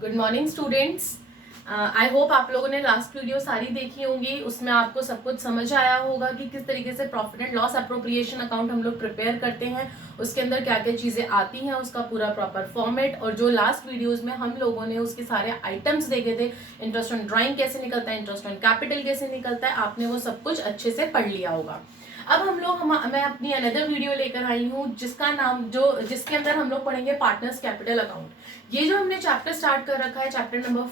Good morning students. I hope आप लोगों ने लास्ट वीडियो सारी देखी होंगी। उसमें आपको सब कुछ समझ आया होगा कि किस तरीके से profit and loss appropriation account हम लोग प्रिपेयर करते हैं, उसके अंदर क्या क्या चीजें आती हैं, उसका पूरा प्रॉपर फॉर्मेट, और जो लास्ट वीडियोस में हम लोगों ने उसके सारे आइटम्स देखे थे, इंटरेस्ट ऑन ड्राइंग कैसे निकलता है, इंटरेस्ट ऑन कैपिटल कैसे निकलता है, आपने वो सब कुछ अच्छे से पढ़ लिया होगा। अब मैं अपनी अनदर वीडियो लेकर आई हूँ जिसके अंदर हम लोग पढ़ेंगे पार्टनर्स कैपिटल अकाउंट। ये जो हमने चैप्टर स्टार्ट कर रखा है, चैप्टर नंबर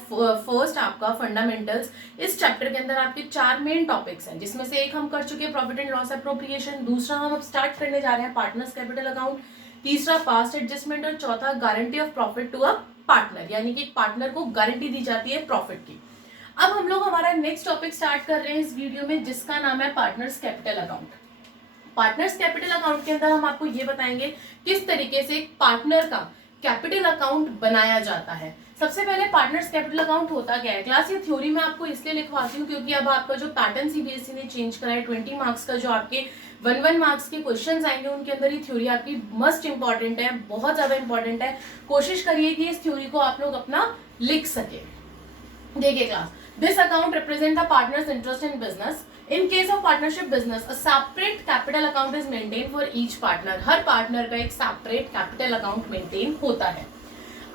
फर्स्ट आपका फंडामेंटल्स। इस चैप्टर के अंदर आपके 4 मेन टॉपिक्स हैं, जिसमें से एक हम कर चुके हैं प्रॉफिट एंड लॉस अप्रोप्रिएशन, दूसरा हम अब स्टार्ट करने जा रहे हैं पार्टनर्स कैपिटल अकाउंट, तीसरा पास्ट एडजस्टमेंट, और चौथा guarantee of profit to a partner, यानी कि पार्टनर को गारंटी दी जाती है प्रॉफिट की। अब हम लोग हमारा नेक्स्ट टॉपिक स्टार्ट कर रहे हैं इस वीडियो में, जिसका नाम है partners capital account. Partners capital account के अंदर हम आपको ये बताएंगे किस तरीके से एक पार्टनर का कैपिटल अकाउंट बनाया जाता है। सबसे पहले पार्टनर्स कैपिटल अकाउंट होता क्या है क्लास, ये थ्योरी में आपको इसलिए लिखवाती हूँ क्योंकि अब आपका जो पैटर्न सीबीएसई ने चेंज करा है, 20 मार्क्स का जो आपके 1 मार्क्स के क्वेश्चंस आएंगे, उनके अंदर ये थ्योरी आपकी मस्ट इंपॉर्टेंट है, बहुत ज्यादा इंपॉर्टेंट है। कोशिश करिए कि इस थ्योरी को आप लोग अपना लिख सके। देखिए class, this account represent the partners interest in business. In case of partnership business, a separate capital account is maintained for each partner. Her partner का एक separate capital account maintain होता है।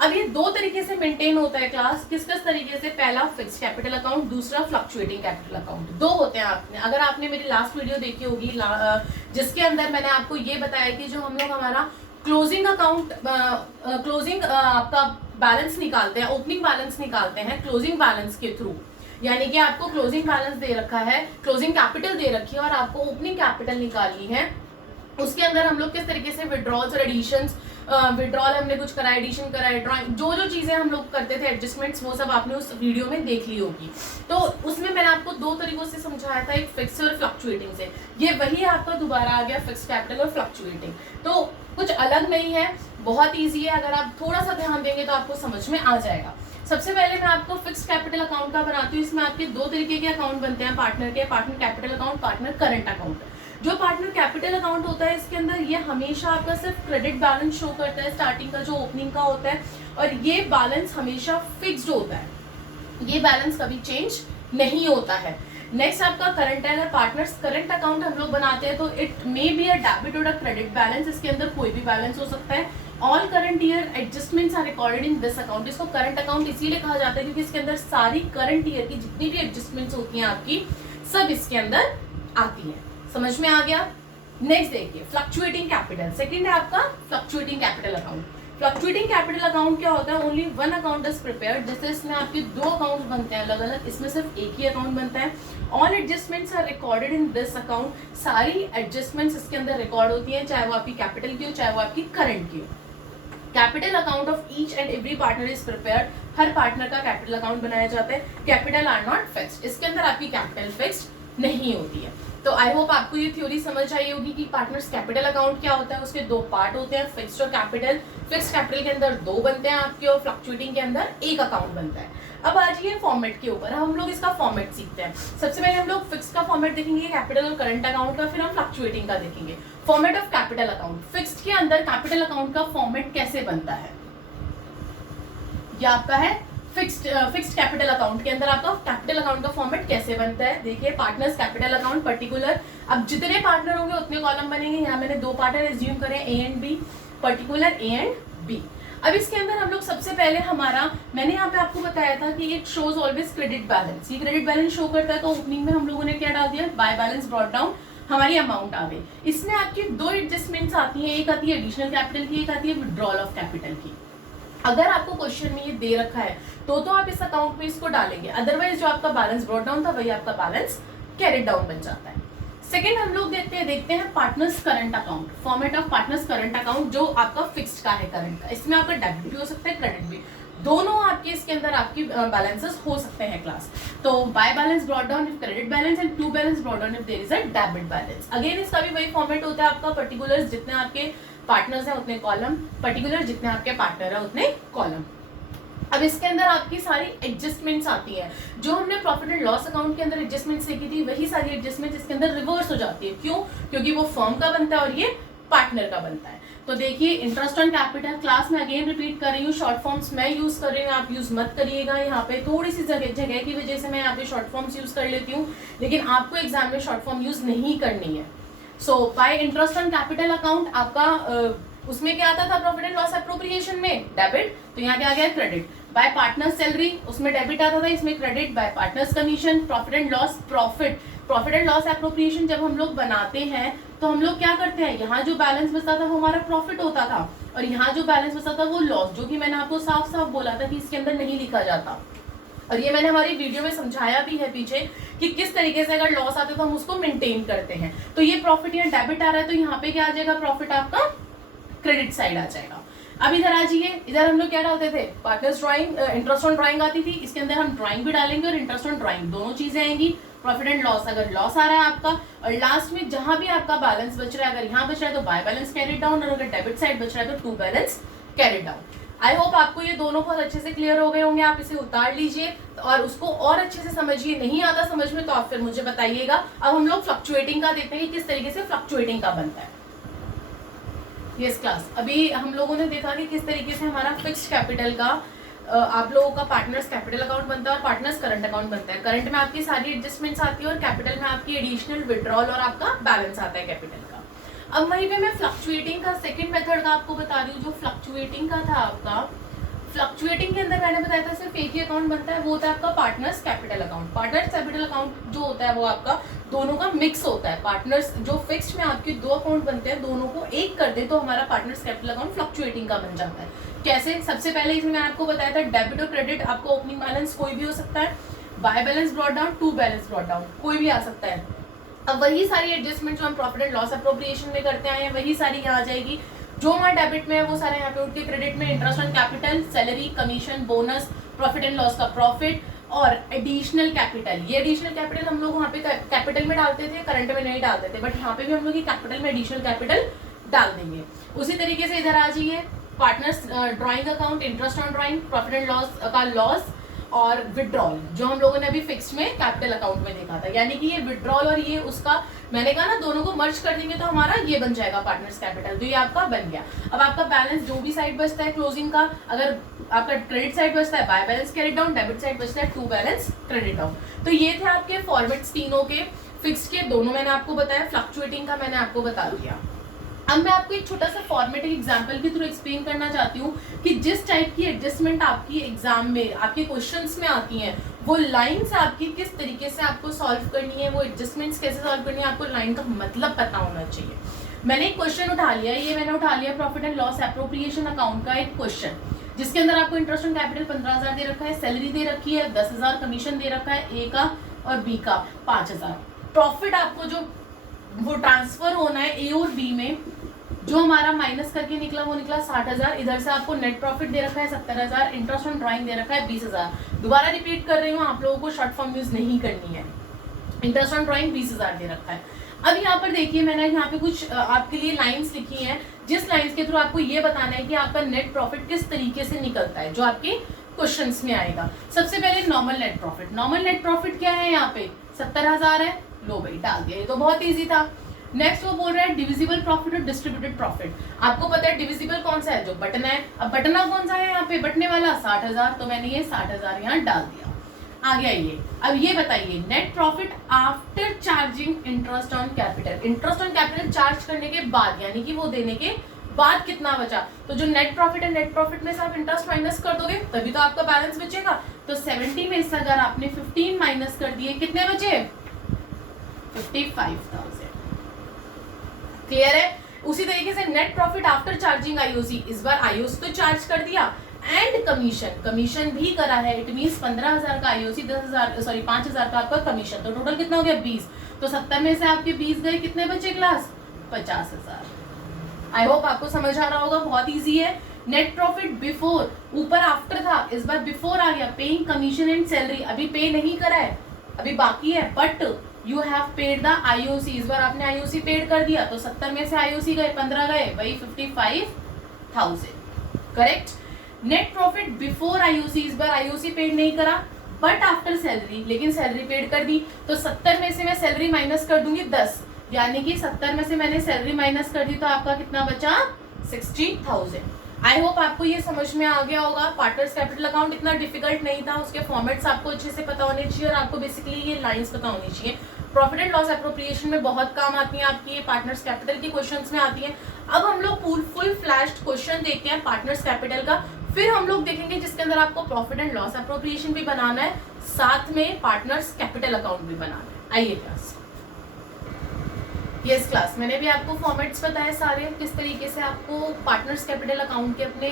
अब ये दो तरीके से मेंटेन होता है क्लास, किस किस तरीके से, पहला फिक्स कैपिटल अकाउंट, दूसरा फ्लक्चुएटिंग कैपिटल अकाउंट। दो होते हैं। अगर आपने मेरी लास्ट वीडियो देखी होगी जिसके अंदर मैंने आपको ये बताया कि जो हम लोग हमारा क्लोजिंग अकाउंट आपका बैलेंस निकालते हैं, ओपनिंग बैलेंस निकालते हैं क्लोजिंग बैलेंस के थ्रू, यानी कि आपको क्लोजिंग बैलेंस दे रखा है, क्लोजिंग कैपिटल दे रखी है और आपको ओपनिंग कैपिटल निकालनी है। उसके अंदर हम लोग किस तरीके से विड्रॉल्स और एडिशंस, विड्रॉल हमने कुछ करा, एडिशन करा, ड्रॉइंग, जो चीजें हम लोग करते थे, एडजस्टमेंट्स, वो सब आपने उस वीडियो में देख ली होगी। तो उसमें मैंने आपको दो तरीकों से समझाया था, एक फिक्स और फ्लक्चुएटिंग से। ये वही आपका दोबारा आ गया, फिक्स कैपिटल और फ्लक्चुएटिंग। तो कुछ अलग नहीं है, बहुत ईजी है, अगर आप थोड़ा सा ध्यान देंगे तो आपको समझ में आ जाएगा। सबसे पहले मैं आपको फिक्स कैपिटल अकाउंट का बनाती हूँ। इसमें आपके दो तरीके के अकाउंट बनते हैं पार्टनर के, partner capital account, partner current account. जो पार्टनर कैपिटल अकाउंट होता है, इसके अंदर ये हमेशा आपका सिर्फ क्रेडिट बैलेंस शो करता है, स्टार्टिंग का जो ओपनिंग का होता है, और ये बैलेंस हमेशा फिक्स्ड होता है, ये बैलेंस कभी चेंज नहीं होता है। नेक्स्ट आपका करंट है। अगर पार्टनर्स करंट अकाउंट हम लोग बनाते हैं तो it may be a debit और अ क्रेडिट बैलेंस, इसके अंदर कोई भी बैलेंस हो सकता है। All current year adjustments are recorded in this account. इसको करंट अकाउंट इसीलिए कहा जाता है क्योंकि इसके अंदर सारी करंट ईयर की जितनी भी एडजस्टमेंट्स होती हैं आपकी, सब इसके अंदर आती हैं। समझ में आ गया। नेक्स्ट देखिए फ्लक्चुएटिंग कैपिटल, सेकंड है आपका fluctuating capital account. Fluctuating capital account क्या होता है, only one account is prepared. जैसे इसमें आपके दो अकाउंट बनते हैं अलग अलग, इसमें सिर्फ एक ही अकाउंट बनता है। All adjustments are recorded in this account. सारी एडजस्टमेंट्स इसके अंदर रिकॉर्ड होती हैं, चाहे वो आपकी कैपिटल की हो चाहे वो आपकी करंट की हो। Capital account of each and every partner is prepared. Her partner का कैपिटल अकाउंट बनाया जाता है। कैपिटल आर नॉट फिक्स्ड, इसके अंदर आपकी कैपिटल फिक्स्ड नहीं होती है। तो आई होप आपको ये थ्योरी समझ आई होगी कि पार्टनर्स कैपिटल अकाउंट क्या होता है। उसके दो पार्ट होते हैं, फिक्स्ड और कैपिटल। फिक्स्ड कैपिटल के अंदर दो बनते हैं आपके, और फ्लक्चुएटिंग के अंदर एक अकाउंट बनता है। अब आ जाइए फॉर्मेट के ऊपर, हम लोग इसका फॉर्मेट सीखते हैं। सबसे पहले हम लोग फिक्स का फॉर्मेट देखेंगे, कैपिटल और करंट अकाउंट का, फिर हम फ्लक्चुएटिंग का देखेंगे। Format of capital account, fixed के अंदर कैपिटल अकाउंट का फॉर्मेट कैसे बनता है, यह आपका है फिक्स्ड कैपिटल अकाउंट के अंदर आपका कैपिटल अकाउंट का फॉर्मेट कैसे बनता है। देखिए पार्टनर्स कैपिटल अकाउंट पर्टिकुलर, अब जितने पार्टनर होंगे उतने कॉलम बनेंगे। यहाँ मैंने दो पार्टनर एज्यूम करे, A and B, particular A and B. अब इसके अंदर हम लोग सबसे पहले मैंने यहाँ पे आपको बताया था कि it shows always credit balance. ये क्रेडिट बैलेंस शो करता है, तो ओपनिंग में हम लोगों ने क्या डाल दिया, बाय बैलेंस ब्रॉट डाउन, हमारी अमाउंट आ गई। इसमें आपकी दो एडजस्टमेंट्स आती है, एक आती है एडिशनल कैपिटल की, एक आती है विड्रॉल ऑफ कैपिटल की। अगर आपको क्वेश्चन में ये दे रखा है तो आप इस अकाउंट में इसको डालेंगे, अदरवाइज जो आपका बैलेंस ब्रॉट डाउन था वही आपका बैलेंस कैरिड डाउन बन जाता है। सेकंड हम लोग देखते हैं partners current account. Format of partners current account जो आपका फिक्स्ड का है करंट का, इसमें आपका डेबिट भी हो सकता है क्रेडिट भी, दोनों आपके इसके अंदर आपकी बैलेंसेस हो सकते हैं क्लास। तो by balance brought down if credit balance, and to balance brought down if there is a debit balance. Again इसका भी वही फॉर्मेट होता है आपका, पर्टिकुलर्स जितने आपके पार्टनर्स हैं उतने कॉलम, पर्टिकुलर जितने आपके पार्टनर हैं उतने कॉलम। अब इसके अंदर आपकी सारी एडजस्टमेंट्स आती है, जो हमने प्रॉफिट एंड लॉस अकाउंट के अंदर एडजस्टमेंट्स देखी थी, वही सारी एडजस्टमेंट्स इसके अंदर रिवर्स हो जाती है। क्यों? क्योंकि वो फर्म का बनता है और ये पार्टनर का बनता है। तो देखिए इंटरेस्ट ऑन कैपिटल क्लास में अगेन रिपीट कर रही हूँ, शॉर्ट फॉर्म्स मैं यूज कर रही हूँ, आप यूज मत करिएगा। यहाँ पे थोड़ी सी जगह की वजह से मैं यहाँ पे शॉर्ट फॉर्म्स यूज कर लेती हूँ, लेकिन आपको एग्जाम में शॉर्ट फॉर्म यूज नहीं करनी है। So by interest on capital account आपका उसमें क्या आता था प्रॉफिट एंड लॉस एप्रोप्रिएशन में डेबिट, तो यहाँ क्या आ गया क्रेडिट। बाय पार्टनर्स सैलरी उसमें डेबिट आता था, इसमें credit. By partners commission, profit and loss profit and loss appropriation जब हम लोग बनाते हैं तो हम लोग क्या करते हैं, यहाँ जो बैलेंस बचता था वो हमारा प्रॉफिट होता था, और यहाँ जो बैलेंस बचता था वो लॉस, जो कि मैंने आपको साफ साफ बोला था कि इसके अंदर नहीं लिखा जाता। और ये मैंने हमारी वीडियो में समझाया भी है पीछे कि किस तरीके से अगर लॉस आते तो हम उसको मेंटेन करते हैं। तो ये प्रॉफिट या डेबिट आ रहा है तो यहाँ पे क्या आ जाएगा, प्रॉफिट आपका क्रेडिट साइड आ जाएगा। अब इधर आ जाइए, इधर हम लोग क्या डालते थे, partners drawing, interest on drawing आती थी, इसके अंदर हम ड्राइंग भी डालेंगे और इंटरेस्ट ऑन ड्राइंग, दोनों चीजें आएंगी। प्रॉफिट एंड लॉस अगर लॉस आ रहा है आपका, और लास्ट में जहां भी आपका बैलेंस बच रहा है, अगर यहाँ बच रहा है तो बाय बैलेंस कैरी डाउन, और अगर डेबिट साइड बच रहा है तो to balance carry down. I hope आपको ये दोनों बहुत अच्छे से क्लियर हो गए होंगे। आप इसे उतार लीजिए और उसको और अच्छे से समझिए। नहीं आता समझ में तो आप फिर मुझे बताइएगा। अब हम लोग फ्लक्चुएटिंग का देखते हैं कि किस तरीके से फ्लक्चुएटिंग का बनता है। यस क्लास, अभी हम लोगों ने देखा कि किस तरीके से हमारा फिक्स्ड कैपिटल का आप लोगों का पार्टनर्स कैपिटल अकाउंट बनता है और पार्टनर्स करंट अकाउंट बनता है। करंट में आपकी सारी एडजस्टमेंट्स आती है और कैपिटल में आपकी एडिशनल विड्रॉल और आपका बैलेंस आता है कैपिटल का। अब वहीं पे मैं फ्लक्चुएटिंग का सेकंड मेथड का आपको बता रही हूँ। जो फ्लक्चुएटिंग का था आपका, फ्लक्चुएटिंग के अंदर मैंने बताया था सिर्फ एक ही अकाउंट बनता है, वो होता है आपका partners capital account. Partners capital account जो होता है वो आपका दोनों का मिक्स होता है। पार्टनर्स जो फिक्स्ड में आपके दो अकाउंट बनते हैं, दोनों को एक कर दे तो हमारा पार्टनर्स कैपिटल अकाउंट फ्लक्चुएटिंग का बन जाता है। कैसे, सबसे पहले इसमें मैंने आपको बताया था डेबिट और क्रेडिट आपका ओपनिंग बैलेंस कोई भी हो सकता है, by balance brought down, to balance brought down कोई भी आ सकता है। अब वही सारी एडजस्टमेंट जो हम प्रॉफिट एंड लॉस एप्रोप्रिएशन में करते आए हैं वही सारी यहाँ आ जाएगी। जो हमारा डेबिट में है वो सारे यहाँ पे उठ के क्रेडिट में, interest on capital, salary, commission, bonus, profit and loss का प्रॉफिट और एडिशनल कैपिटल। ये एडिशनल कैपिटल हम लोग वहाँ पे कैपिटल में डालते थे, करंट में नहीं डालते थे, बट यहाँ पे भी हम लोग ये कैपिटल में एडिशनल कैपिटल डाल देंगे। उसी तरीके से इधर आ जाइए, partners drawing account, interest on drawing, profit and loss का लॉस और विड्रॉल जो हम लोगों ने अभी फिक्स्ड में कैपिटल अकाउंट में देखा था। यानी कि ये विड्रॉल और ये उसका मैंने कहा ना दोनों को मर्ज कर देंगे तो हमारा ये बन जाएगा पार्टनर्स कैपिटल। तो ये आपका बन गया। अब आपका बैलेंस जो भी साइड बचता है क्लोजिंग का, अगर आपका क्रेडिट साइड बचता है by balance credit down, debit side बचता है टू बैलेंस क्रेडिट डाउन। तो ये थे आपके फॉर्मेट्स तीनों के, फिक्स्ड के दोनों मैंने आपको बताया, फ्लक्चुएटिंग का मैंने आपको बता दिया। अब मैं आपको एक छोटा सा फॉर्मेटिक एग्जांपल के थ्रू एक्सप्लेन करना चाहती हूँ कि जिस टाइप की एडजस्टमेंट आपकी एग्जाम में आपके क्वेश्चंस में आती हैं वो लाइंस आपकी किस तरीके से आपको सॉल्व करनी है, वो एडजस्टमेंट्स कैसे सॉल्व करनी है, आपको लाइन का मतलब पता होना चाहिए। मैंने एक क्वेश्चन उठा लिया, ये मैंने उठा लिया profit and loss appropriation account का एक क्वेश्चन, जिसके अंदर आपको इंटरेस्ट ऑन कैपिटल 15,000 दे रखा है, सैलरी दे रखी है 10,000, कमीशन दे रखा है ए का और बी का 5,000। प्रॉफिट आपको जो वो ट्रांसफर होना है ए और बी में, जो हमारा माइनस करके निकला वो निकला 60,000। इधर से आपको नेट प्रॉफिट दे रखा है 70,000, इंटरेस्ट ऑन ड्राइंग दे रखा है 20,000। दोबारा रिपीट कर रही हूँ, आप लोगों को शॉर्ट फॉर्म यूज नहीं करनी है। इंटरेस्ट ऑन ड्राइंग 20,000 दे रखा है। अब यहाँ पर देखिए मैंने यहाँ पे कुछ आपके लिए लाइंस लिखी हैं, जिस लाइंस के थ्रू आपको ये बताना है कि आपका नेट प्रॉफिट किस तरीके से निकलता है, जो आपके क्वेश्चंस में आएगा। सबसे पहले normal net profit. Normal net profit क्या है, यहाँ पे 70,000 है, लो भाई डाल दिया, ये तो बहुत ईजी था। नेक्स्ट वो बोल रहा है डिविजिबल प्रॉफिट और डिस्ट्रीब्यूटेड प्रॉफिट। आपको पता है डिविजिबल कौन सा है, जो बटना है। अब बटना कौन सा है यहाँ पे, बटने वाला 60,000, तो मैंने ये 60,000 यहाँ डाल दिया। आ गया ये। अब ये बताइए net profit after charging interest on capital. Interest on capital charge करने के बाद, यानी कि वो देने के बाद कितना बचा। तो जो नेट प्रॉफिट है, नेट प्रॉफिट में से आप इंटरेस्ट माइनस कर दोगे तभी तो आपका बैलेंस बचेगा। तो 70 में से अगर आपने 15 माइनस कर दिए, कितने बचे, 55,000। क्लियर है। उसी तरीके से net profit after charging IOC, इस बार आईओसी तो चार्ज कर दिया एंड कमीशन भी करा है। इट मींस 15,000 का आईओसी, 5,000 का आपका कमीशन, तो टोटल कितना हो गया 20। तो 70 में से आपके 20 गए, कितने बचे क्लास, 50,000। आई होप आपको समझ आ रहा होगा, बहुत ईजी है। नेट प्रॉफिट बिफोर, ऊपर आफ्टर था, इस बार बिफोर आ गया। पेइंग कमीशन एंड सैलरी, अभी पे नहीं करा है, अभी बाकी है, but you have paid the IOC. इस बार आपने आईओसी पेड कर दिया, तो 70 में से आईओसी गए, 15 गए, वही 55,000। Correct. Net profit before IOC, इस बार आईओसी पेड नहीं करा बट आफ्टर सैलरी, लेकिन सैलरी पेड कर दी। तो 70 में से मैं सैलरी माइनस कर दूंगी 10, यानी कि 70 में से मैंने सैलरी माइनस कर दी तो आपका कितना बचा 60,000। आई होप आपको ये समझ में आ गया होगा। पार्टनर्स कैपिटल अकाउंट इतना डिफिकल्ट नहीं था, उसके फॉर्मेट्स आपको अच्छे से पता होने चाहिए और आपको बेसिकली ये लाइंस पता होनी चाहिए। प्रॉफिट एंड लॉस एप्रोप्रिएशन में बहुत काम आती हैं आपकी, ये पार्टनर्स कैपिटल के क्वेश्चंस में आती हैं। अब हम लोग फुल फ्लैश्ड क्वेश्चन देखते हैं पार्टनर्स कैपिटल का, फिर हम लोग देखेंगे जिसके अंदर आपको प्रॉफिट एंड लॉस एप्रोप्रिएशन भी बनाना है, साथ में पार्टनर्स कैपिटल अकाउंट भी बनाना है। आइए क्लास, यस क्लास, मैंने भी आपको फॉर्मेट्स बताए सारे, किस तरीके से आपको पार्टनर्स कैपिटल अकाउंट के अपने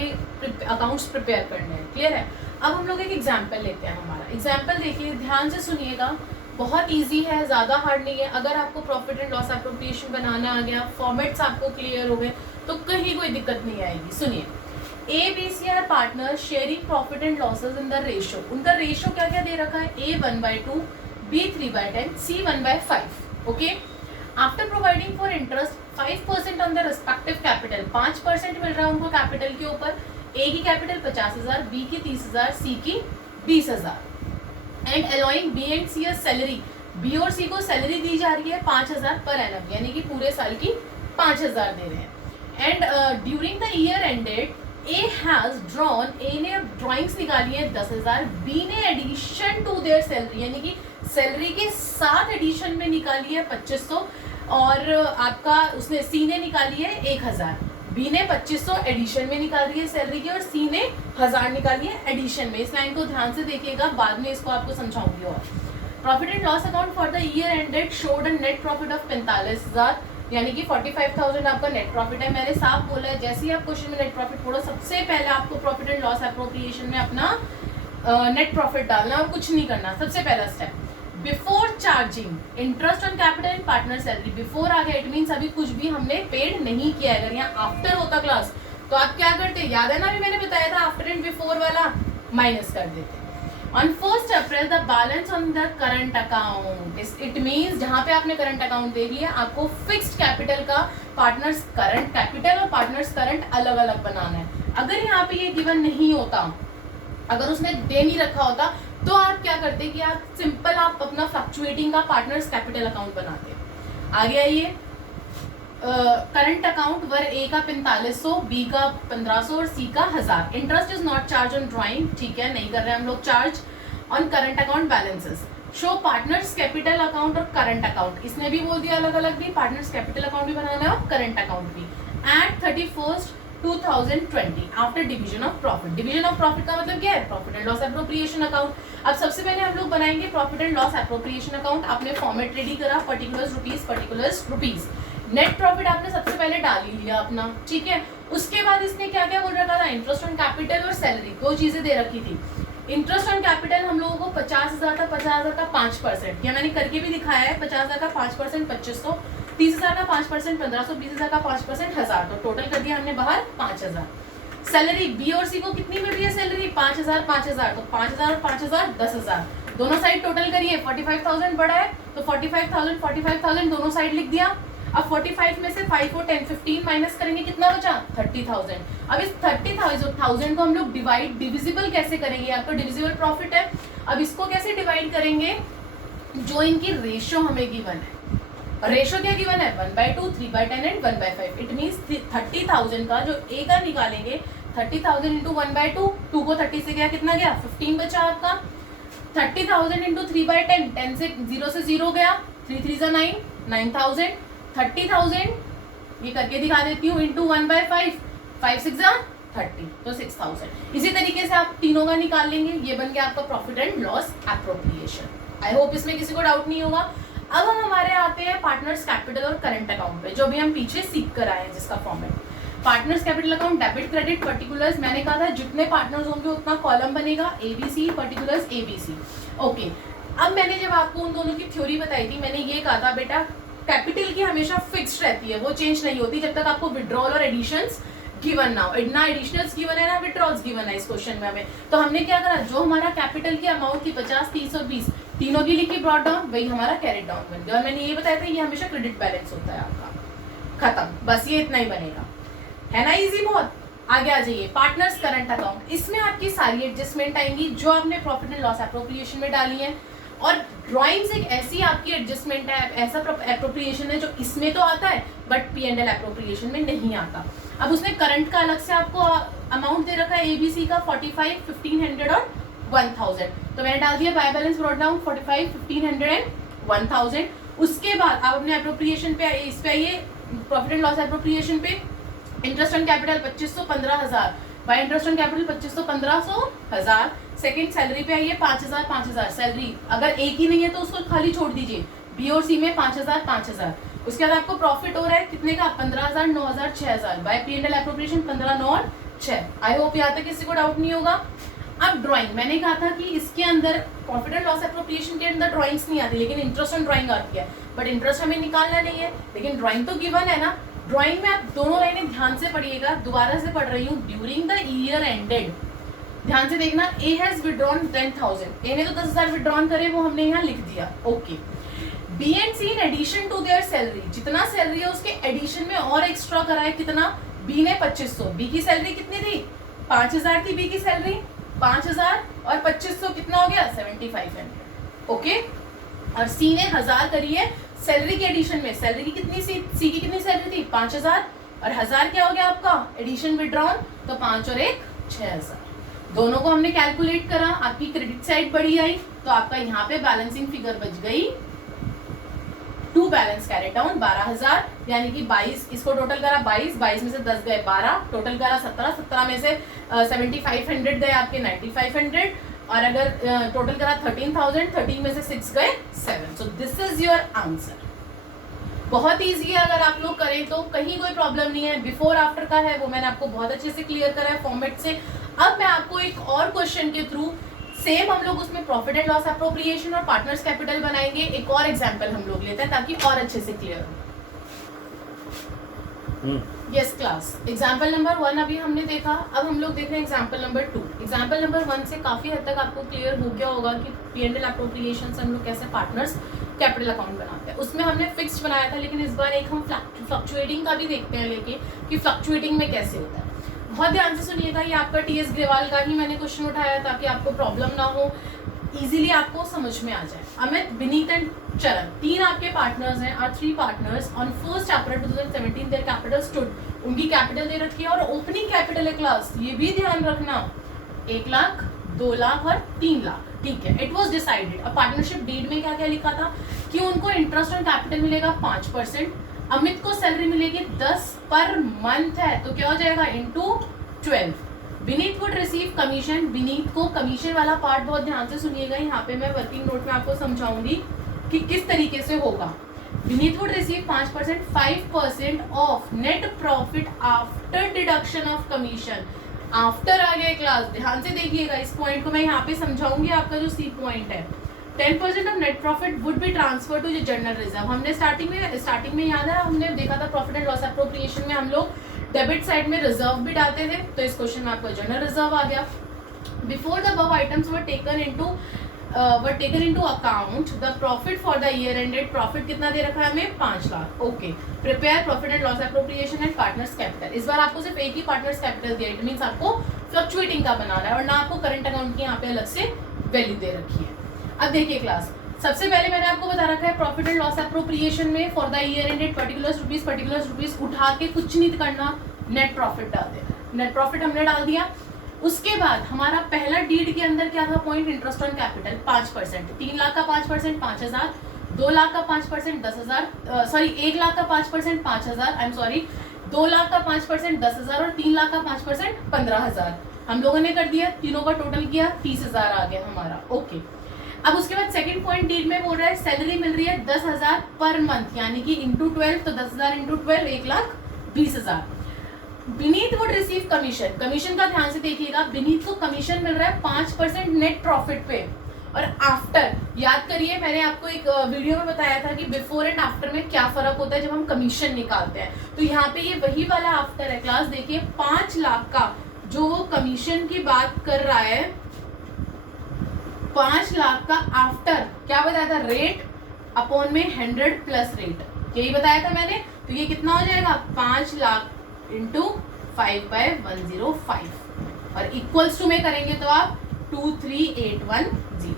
अकाउंट्स प्रिपेयर करने हैं। क्लियर है? अब हम लोग एक एग्जाम्पल लेते हैं। हमारा एग्जाम्पल देखिए, ध्यान से सुनिएगा, बहुत इजी है, ज़्यादा हार्ड नहीं है। अगर आपको प्रॉफिट एंड लॉस एप्रोप्रिएशन बनाना आ गया, फॉर्मेट्स आपको क्लियर हो गए, तो कहीं कोई दिक्कत नहीं आएगी। सुनिए, ABC are partner sharing profit and losses in the ratio. उनका रेशियो क्या क्या दे रखा है? A 1/2, B 3/10, C 1/5। Okay, after providing for interest 5% on the respective capital, 5% मिल रहा है उनको कैपिटल के ऊपर। A की कैपिटल 50,000, B की 30,000, C की 20,000। And allowing B and C salary, B और C को सैलरी दी जा रही है 5,000 पर एनम, यानी कि पूरे साल की 5,000 दे रहे हैं। And during the year ended A has drawn, A ने अब ड्रॉइंग्स निकाली है 10,000, B ने एडिशन टू देयर सैलरी, यानी कि सैलरी के साथ एडिशन में निकाली है 2,500, और आपका उसने C ने निकाली है 1,000। B ने 2,500 एडिशन में निकाल रही है सैलरी की, और C ने 1,000 निकाली है एडिशन में। इस लाइन को ध्यान से देखिएगा, बाद में इसको आपको समझाऊंगी। और profit and loss account for the year ended showed a net profit of 45,000, यानी कि 45,000 आपका नेट प्रॉफिट है। मैंने साफ बोला है, जैसे ही आप क्वेश्चन में नेट प्रॉफिट पढ़ो, सबसे पहले आपको प्रॉफिट एंड लॉस एप्रोप्रिएशन में अपना नेट प्रॉफिट डालना और कुछ नहीं करना। सबसे पहला step, before charging interest on capital and partner salary. Before आ गया, इट मीन्स अभी कुछ भी हमने पेड नहीं किया है। अगर यहाँ आफ्टर होता क्लास तो आप क्या करते? याद है ना, अभी मैंने बताया था आफ्टर एंड बिफोर वाला, माइनस कर देते। On 1st April the balance on the current account, it means जहाँ पे आपने करंट अकाउंट देख लिया, आपको फिक्स्ड कैपिटल का पार्टनर्स करंट कैपिटल और पार्टनर्स करंट अलग अलग बनाना है। अगर यहाँ पे ये गिवन नहीं होता, अगर उसने डे नहीं रखा होता, तो आप क्या करते कि आप सिंपल आप अपना फ्लक्चुएटिंग का पार्टनर्स कैपिटल अकाउंट बनाते। आगे आइए, करंट अकाउंट वर ए का 4500, बी का 1500 और सी का 1000। Interest is not charge on drawing, ठीक है, नहीं कर रहे हम लोग charge on current account balances. Show partners capital account और करंट अकाउंट, इसने भी बोल दिया अलग अलग भी, पार्टनर्स कैपिटल अकाउंट भी बनाना है और करंट अकाउंट भी। At 31st 2020 after division of profit. Division of profit का मतलब क्या है? Profit and loss appropriation account. अब सबसे पहले हम लोग बनाएंगे profit and loss appropriation account. आपने फॉर्मेट रेडी करा, पर्टिकुलर्स रुपीज, नेट प्रॉफिट आपने सबसे पहले डाल ही लिया अपना, ठीक है। उसके बाद इसने क्या क्या बोल रखा था? इंटरेस्ट ऑन कैपिटल और सैलरी, दो चीजें दे रखी थी। इंटरेस्ट ऑन कैपिटल हम लोगों को 50,000 था, 50,000 का 5%, या मैंने करके भी दिखाया है। 50,000 का 5% 2,500, 30,000 का 5% 1,500, 20,000 का 5% 1,000, तो टोटल कर दिया हमने बाहर 5,000। सैलरी बी और सी को कितनी मिल रही है सैलरी? 5,000 5,000, तो 5,000 और 5,000 10,000, दोनों साइड टोटल करिए। 45,000 बड़ा है तो 45,000 दोनों साइड लिख दिया। अब 45 में से 5 और 10 15 माइनस करेंगे, कितना बचा? 30,000। अब इस 30,000 को हम लोग डिविजिबल कैसे करेंगे? आपका डिविजिबल प्रॉफिट है, अब इसको कैसे डिवाइड करेंगे? जो इनकी रेशियो हमें गिवन है, रेशियो क्या गिवन है? 1/2, 3/10 एंड 1/5। इट मीन्स 30,000 का जो ए का निकालेंगे, 30,000 इंटू 1/2, 2 को 30 से गया, कितना गया? 15 बचा आपका। 30,000 इंटू 3/10, 10 से 0 से 0 गया, 3 3 9, 9,000। 30,000 ये करके दिखा देती हूँ, इंटू 1/5, 5 6 30, तो 6,000। इसी तरीके से आप तीनों का निकाल लेंगे, ये बन गया आपका profit and loss appropriation. I hope इसमें किसी को डाउट नहीं होगा। अब हम हमारे आते हैं पार्टनर्स कैपिटल और करंट अकाउंट पे, जो भी हम पीछे सीख कर आए हैं, जिसका format. Partners capital account debit credit particulars, मैंने कहा था जितने पार्टनर्स होंगे उतना कॉलम बनेगा, ABC पर्टिकुलर्स ABC। ओके, अब मैंने जब आपको उन दोनों की थ्योरी बताई थी, मैंने ये कहा था बेटा कैपिटल की हमेशा फिक्स्ड रहती है, वो चेंज नहीं होती जब तक आपको विड्रॉल और एडिशंस गिवन ना हो। ना एडिशनल्स गिवन है ना विड्रॉल्स गिवन है इस क्वेश्चन में हमें। तो हमने क्या करा, जो हमारा कैपिटल की अमाउंट थी 50, 30 और 20, तीनों की लिखी ब्रॉट डाउन, वही हमारा कैरेट डाउन बन गया। और मैंने ये बताया था ये हमेशा क्रेडिट बैलेंस होता है आपका, खत्म, बस ये इतना ही बनेगा, है ना, इजी बहुत। आगे आ जाइए, पार्टनर्स करंट अकाउंट, इसमें आपकी सारी एडजस्टमेंट आएंगी जो आपने प्रॉफिट एंड लॉस एप्रोप्रिएशन में डाली है। और ड्राइंग्स एक ऐसी आपकी एडजस्टमेंट है, ऐसा एप्रोप्रिएशन है जो इसमें तो आता है बट P&L एप्रोप्रिएशन में नहीं आता। अब उसने करंट का अलग से आपको अमाउंट दे रखा है ABC का 45, 1500 और 1000, तो मैंने डाल दिया bye balance brought down 45, 1500 and 1000। उसके बाद आप अपने एप्रोप्रिएशन पे आइए, इस पे आइए प्रॉफिट एंड लॉस एप्रोप्रिएशन पे। Interest on capital 2500 15,000, bye interest on capital 2500 1500,000। Second salary पे आइए 5000 5000, सैलरी अगर एक ही नहीं है तो उसको खाली छोड़ दीजिए, बी और सी में 5000 5000। उसके बाद आपको प्रॉफिट हो रहा है कितने का 15,000 9,000 6,000, बाय P&L एप्रोप्रिएशन 15 9 और 6। आई होप यहाँ तक किसी को डाउट नहीं होगा। अब ड्राइंग, मैंने कहा था कि इसके अंदर प्रॉफिट एंड लॉस एप्रोप्रिएशन के अंदर ड्राइंग्स नहीं आती, लेकिन इंटरेस्ट ऑन ड्राइंग आती है, बट इंटरेस्ट हमें निकालना नहीं है, लेकिन ड्राइंग तो गिवन है ना। ड्राइंग में आप दोनों लाइनें ध्यान से पढ़िएगा, दोबारा से पढ़ रही हूँ। ड्यूरिंग द ईयर एंडेड, ध्यान से देखना, ए हैज विड्रॉन 10,000, ए ने तो 10,000 विड्रॉन करे, वो हमने यहाँ लिख दिया, okay. B and C in addition to their salary, जितना सैलरी है उसके एडिशन में और एक्स्ट्रा करा है, कितना, बी ने 2500, बी की सैलरी कितनी थी 5,000 थी, बी की सैलरी 5,000 और 2500 कितना हो गया 7,500, ओके। और सी ने 1000 करी है सैलरी के एडिशन में, सैलरी की कितनी सी की कितनी सैलरी थी 5,000 और 1000 क्या हो गया आपका एडिशन विड्रॉन, तो 5 और 1 6,000। दोनों को हमने कैलकुलेट करा, आपकी क्रेडिट साइड बढ़ी आई, तो आपका यहाँ पे बैलेंसिंग फिगर बच गई, टू बैलेंस कैरेट डाउन 12,000, यानी कि 22, इसको टोटल करा 22, 22 में से 10 गए 12, टोटल करा 17, 17 में से 7,500 गए आपके 9,500, और अगर टोटल करा 13,000, 13 में से 6 गए 7। So this is your answer. बहुत ईजी है, अगर आप लोग करें तो कहीं कोई प्रॉब्लम नहीं है। बिफोर आफ्टर का है वो मैंने आपको बहुत अच्छे से क्लियर करा है फॉर्मेट से। अब मैं आपको एक और क्वेश्चन के थ्रू सेम हम लोग उसमें प्रॉफिट एंड लॉस एप्रोप्रिएशन और पार्टनर्स कैपिटल बनाएंगे। एक और एग्जांपल हम लोग लेते हैं ताकि और अच्छे से क्लियर हो। यस क्लास, एग्जांपल नंबर 1 अभी हमने देखा, अब हम लोग देख रहे हैं एग्जांपल नंबर 2। एग्जांपल नंबर 1 से काफी हद तक आपको क्लियर हो गया होगा कि P&L एप्रोप्रिएशन से हम लोग कैसे पार्टनर्स कैपिटल अकाउंट बनाते हैं। उसमें हमने फिक्स्ड बनाया था, लेकिन इस बार एक हम फ्लक्चुएटिंग का भी देखते हैं लेके कि फ्लक्चुएटिंग में कैसे होता है। बहुत ध्यान से सुनिएगा, ये आपका TS ग्रेवाल का ही मैंने क्वेश्चन उठाया ताकि आपको प्रॉब्लम ना हो, इजीली आपको समझ में आ जाए। अमित, विनीत एंड चरण, 3 आपके पार्टनर्स हैं, और 3 partners on 1st April 2017 their capital stood, उनकी कैपिटल दे रखी है और ओपनिंग कैपिटल है क्लास, ये भी ध्यान रखना 1 लाख 2 लाख और 3 लाख, ठीक है। इट वाज डिसाइडेड, अब पार्टनरशिप डीड में क्या क्या लिखा था कि उनको इंटरेस्ट ऑन कैपिटल मिलेगा 5%, अमित को सैलरी मिलेगी 10 पर मंथ है, तो क्या हो जाएगा into 12। Vineet would receive commission, Vineet को कमीशन वाला पार्ट बहुत ध्यान से सुनिएगा, यहाँ पे मैं वर्किंग नोट में आपको समझाऊंगी कि किस तरीके से होगा। Vineet would receive 5%, 5% of net profit after deduction of commission. After आ गया क्लास, ध्यान से देखिएगा, इस पॉइंट को मैं यहाँ पे समझाऊंगी, आपका जो सी पॉइंट है। 10% of net profit would be transfer to general reserve. हमने स्टार्टिंग में याद है हमने देखा था प्रॉफिट एंड लॉस एप्रोप्रिएशन में हम लोग डेबिट साइड में रिजर्व भी डालते थे, तो इस क्वेश्चन में आपका जनरल रिजर्व आ गया। Before the above items were taken into account the profit for the year ended, profit कितना दे रखा है हमें 5 lakh, okay. Prepare profit and loss appropriation and partners capital, इस बार आपको सिर्फ एक ही पार्टनर्स कैपिटल दिया, इट मींस आपको फ्लक्चुएटिंग का बनाना है और ना आपको करंट अकाउंट की यहाँ पे अलग से वैल्यू दे रखी है। अब देखिए क्लास, सबसे पहले मैंने आपको बता रखा है प्रॉफिट एंड लॉस एप्रोप्रिएशन में for the year ended particular rupees उठा के कुछ नहीं करना, नेट प्रॉफिट डाल देना। नेट प्रॉफिट हमने डाल दिया। उसके बाद हमारा पहला डीड के अंदर क्या था point, interest on capital 5%, 3 lakh का 5% 5,000, 2 लाख का 5% 10,000, सॉरी 1 लाख का 5% 5,000, आई एम सॉरी 2 लाख का 5% 10,000 और 3 लाख का 5% 15,000। हम लोगों ने कर दिया, तीनों का टोटल किया 30,000 आ गया हमारा, ओके। अब उसके बाद सेकंड पॉइंट डीड में बोल रहा है सैलरी मिल रही है 10,000 पर मंथ, यानी कि इंटू 12, तो 10,000 into 12 1,20,000। Vineet would receive commission, commission का ध्यान से देखिएगा, विनीत को कमीशन मिल रहा है 5% नेट प्रॉफिट पे। और आफ्टर, याद करिए मैंने आपको एक वीडियो में बताया था कि बिफोर एंड आफ्टर में क्या फर्क होता है जब हम कमीशन निकालते हैं, तो यहाँ पे ये वही वाला आफ्टर है क्लास। देखिए 5 लाख का जो वो कमीशन की बात कर रहा है, 5 लाख का आफ्टर क्या बताया था, रेट अपॉन में 100 प्लस रेट, यही बताया था मैंने। तो ये कितना हो जाएगा 5 लाख इंटू 5/105 और इक्वल्स टू में करेंगे तो आप 23,810।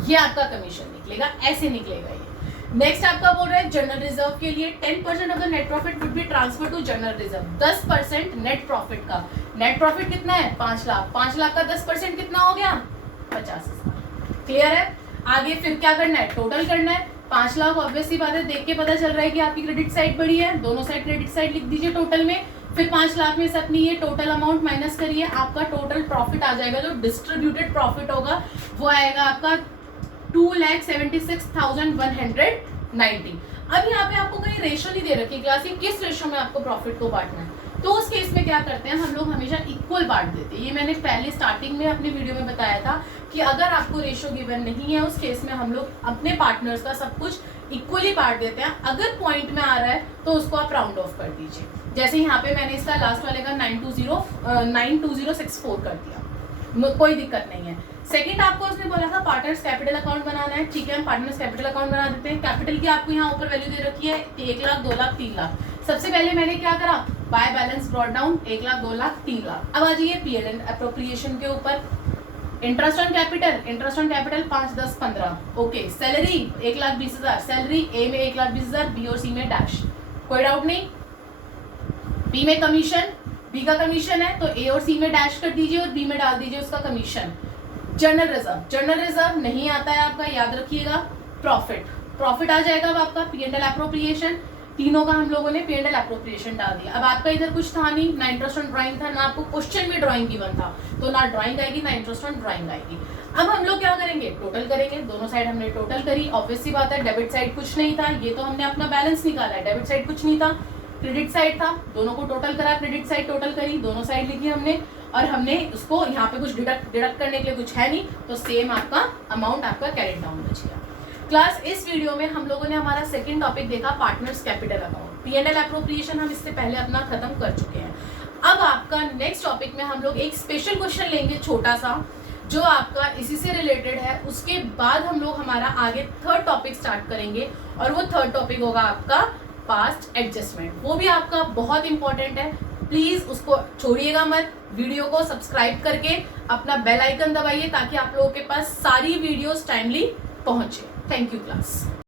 ये आपका कमीशन निकलेगा, ऐसे निकलेगा ये। नेक्स्ट आपका बोल रहा है जनरल रिजर्व के लिए 10% of the net profit would be transfer to general reserve. 10% net profit का, नेट प्रॉफिट कितना है 5 लाख, 5 लाख का 10% कितना हो गया 50,000। क्लियर है? आगे फिर क्या करना है, टोटल करना है। 5 लाख ऑब्वियसली बात है, देख के पता चल रहा है कि आपकी क्रेडिट साइड बड़ी है, दोनों साइड क्रेडिट साइड लिख दीजिए टोटल में। फिर 5 लाख में से अपनी ये टोटल अमाउंट माइनस करिए, आपका टोटल प्रॉफिट आ जाएगा, जो डिस्ट्रीब्यूटेड प्रॉफिट होगा वो आएगा आपका 2,76,190। अब यहाँ पे आपको कहीं रेशो नहीं दे रखी क्लास की, किस रेशो में आपको प्रॉफिट को बांटना है। तो उस केस में क्या करते हैं हम लोग, हमेशा इक्वल बांट देते हैं। ये मैंने पहले स्टार्टिंग में अपनी वीडियो में बताया था कि अगर आपको रेशो गिवन नहीं है उस केस में हम लोग अपने पार्टनर्स का सब कुछ इक्वली बांट देते हैं। अगर पॉइंट में आ रहा है तो उसको आप राउंड ऑफ कर दीजिए। जैसे यहाँ पे मैंने इसका लास्ट वाले का 92064 कर दिया, कोई दिक्कत नहीं है। सेकंड आपको उसने बोला था पार्टनर्स कैपिटल अकाउंट बनाना है, ठीक है हम पार्टनर्स कैपिटल अकाउंट बना देते हैं। कैपिटल की आपको यहाँ ऊपर वैल्यू दे रखी है 1 लाख, 2 लाख, 3 लाख। सबसे पहले मैंने क्या करा, by balance brought down 1 lakh, 2 lakh, 3 lakh. अब आ जाइए पीएल एप्रोप्रिएशन के ऊपर। Interest on capital, interest on capital 5, 10, 15। Okay, salary 1,20,000, salary A में 1,20,000, बी और सी में डैश, कोई डाउट नहीं। बी में कमीशन, बी का कमीशन है तो ए और सी में डैश कर दीजिए और बी में डाल दीजिए उसका commission. General reserve, general reserve नहीं आता है आपका, याद रखिएगा। प्रॉफिट, प्रॉफिट आ जाएगा अब आपका। पीएनएल एप्रोप्रिएशन, तीनों का हम लोगों ने पीएनएल एप्रोप्रिएशन डाल दिया। अब आपका इधर कुछ था नहीं, ना इंटरेस्ट ऑन ड्राइंग था, ना आपको क्वेश्चन में ड्राइंग गिवन था, तो ना ड्राइंग आएगी ना इंटरेस्ट ऑन ड्राइंग आएगी। अब हम लोग क्या करेंगे, टोटल करेंगे। दोनों साइड हमने टोटल करी, ऑब्वियस सी बात है डेबिट साइड कुछ नहीं था, ये तो हमने अपना बैलेंस निकाला है, डेबिट साइड कुछ नहीं था, क्रेडिट साइड था, दोनों को टोटल करा, क्रेडिट साइड टोटल करी, दोनों साइड लिखी हमने, और हमने उसको यहाँ पे कुछ डिडक्ट करने के लिए कुछ है नहीं, तो सेम आपका अमाउंट आपका कैरी डाउन बच गया। क्लास इस वीडियो में हम लोगों ने हमारा सेकंड टॉपिक देखा partners capital account. PNL appropriation हम इससे पहले अपना खत्म कर चुके हैं। अब आपका नेक्स्ट टॉपिक में हम लोग एक स्पेशल क्वेश्चन लेंगे छोटा सा, जो आपका इसी से रिलेटेड है। उसके बाद हम लोग हमारा आगे थर्ड टॉपिक स्टार्ट करेंगे, और वो थर्ड टॉपिक होगा आपका पास्ट एडजस्टमेंट। वो भी आपका बहुत इंपॉर्टेंट है, प्लीज उसको छोड़िएगा मत। वीडियो को सब्सक्राइब करके अपना बेल आइकन दबाइए ताकि आप लोगों के पास सारी वीडियोस टाइमली पहुंचे। Thank you class.